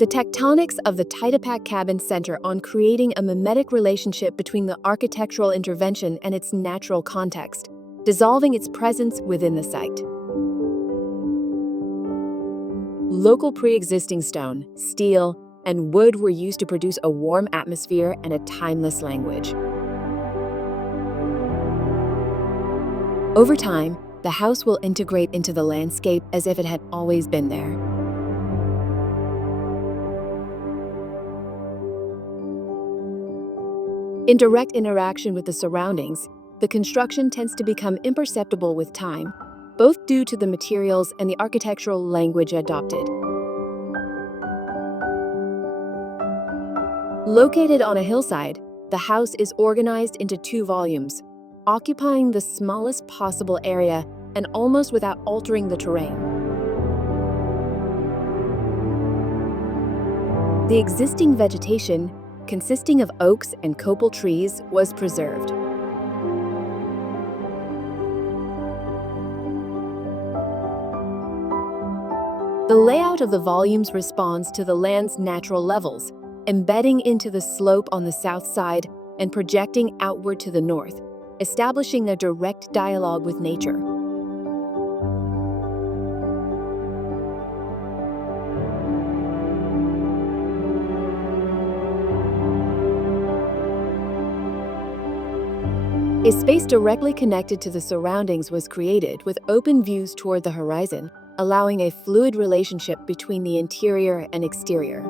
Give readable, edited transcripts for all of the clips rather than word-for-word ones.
The tectonics of the Teitipac Cabin center on creating a mimetic relationship between the architectural intervention and its natural context, dissolving its presence within the site. Local pre-existing stone, steel, and wood were used to produce a warm atmosphere and a timeless language. Over time, the house will integrate into the landscape as if it had always been there. In direct interaction with the surroundings, the construction tends to become imperceptible with time, both due to the materials and the architectural language adopted. Located on a hillside, the house is organized into 2 volumes, occupying the smallest possible area and almost without altering the terrain. The existing vegetation, consisting of oaks and copal trees, was preserved. The layout of the volumes responds to the land's natural levels, embedding into the slope on the south side and projecting outward to the north, establishing a direct dialogue with nature. A space directly connected to the surroundings was created with open views toward the horizon, allowing a fluid relationship between the interior and exterior.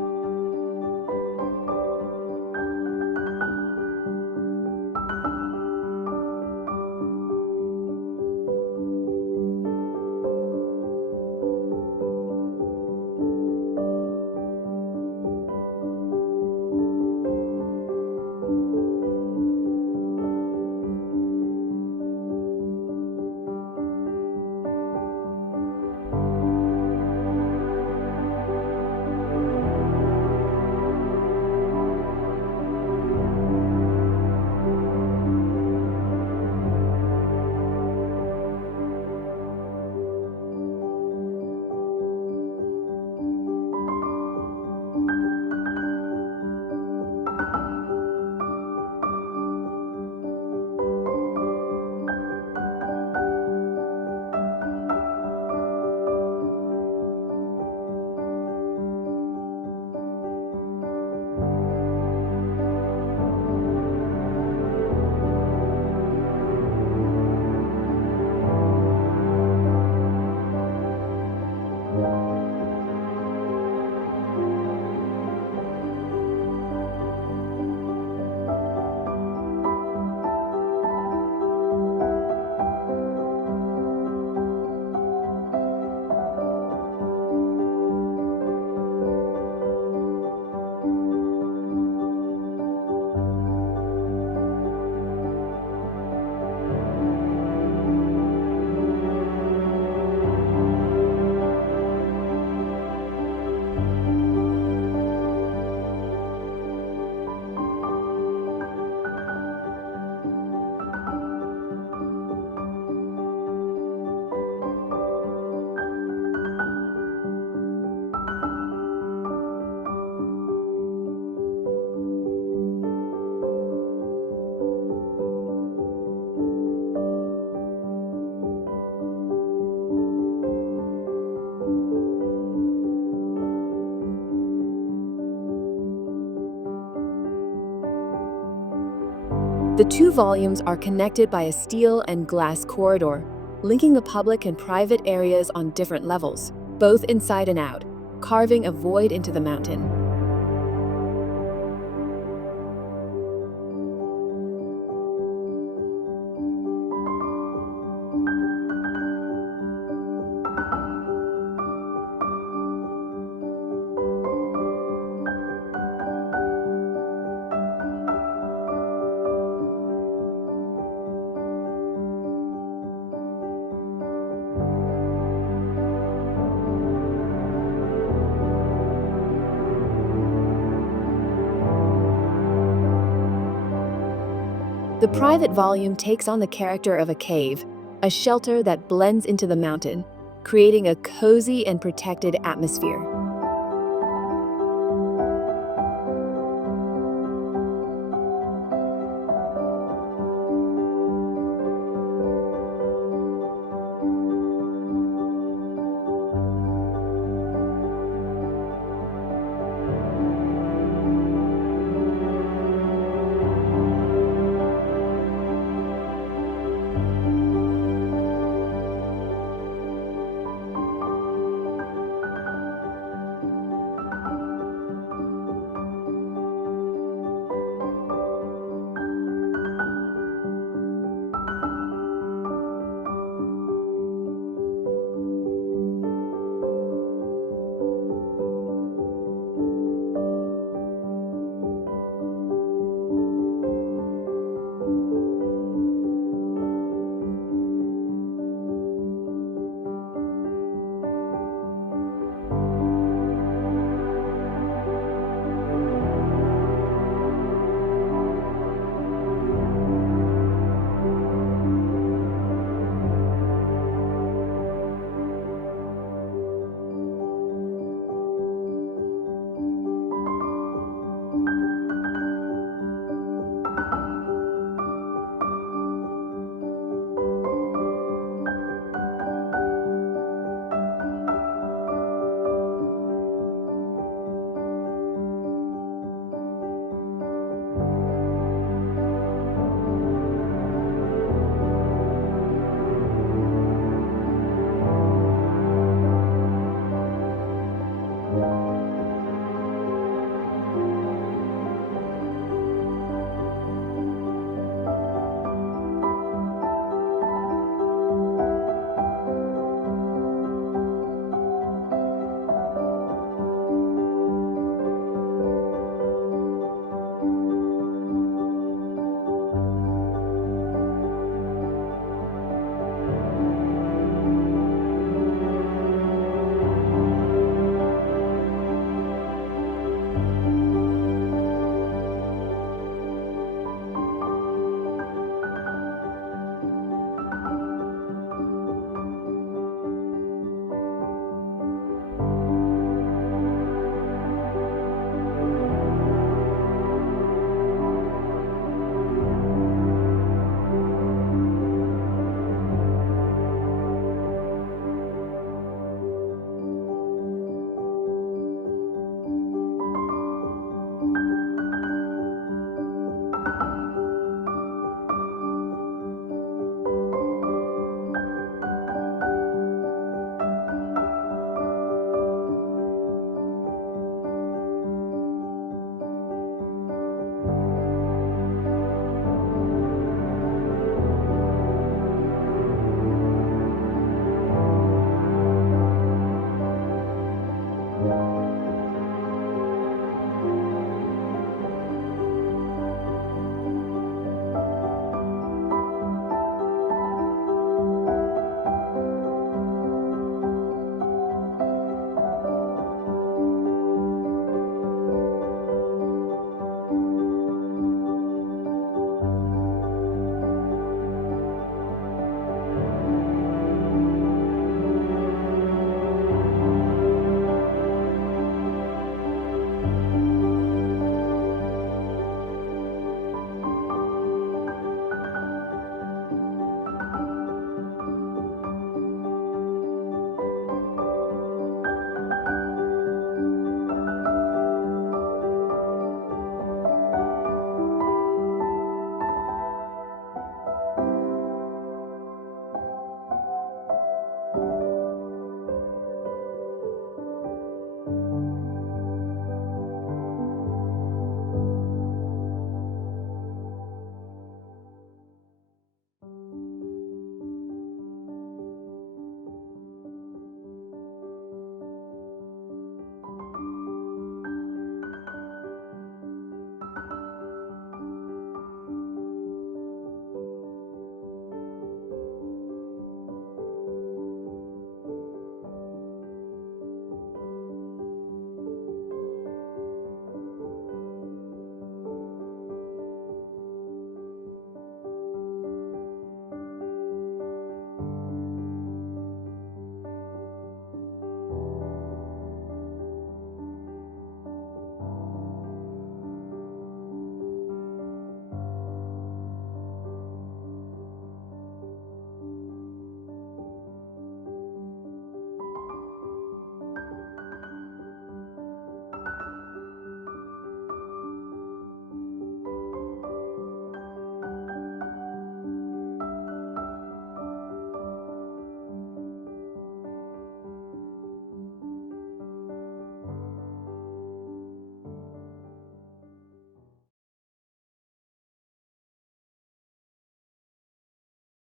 The 2 volumes are connected by a steel and glass corridor, linking the public and private areas on different levels, both inside and out, carving a void into the mountain. The private volume takes on the character of a cave, a shelter that blends into the mountain, creating a cozy and protected atmosphere.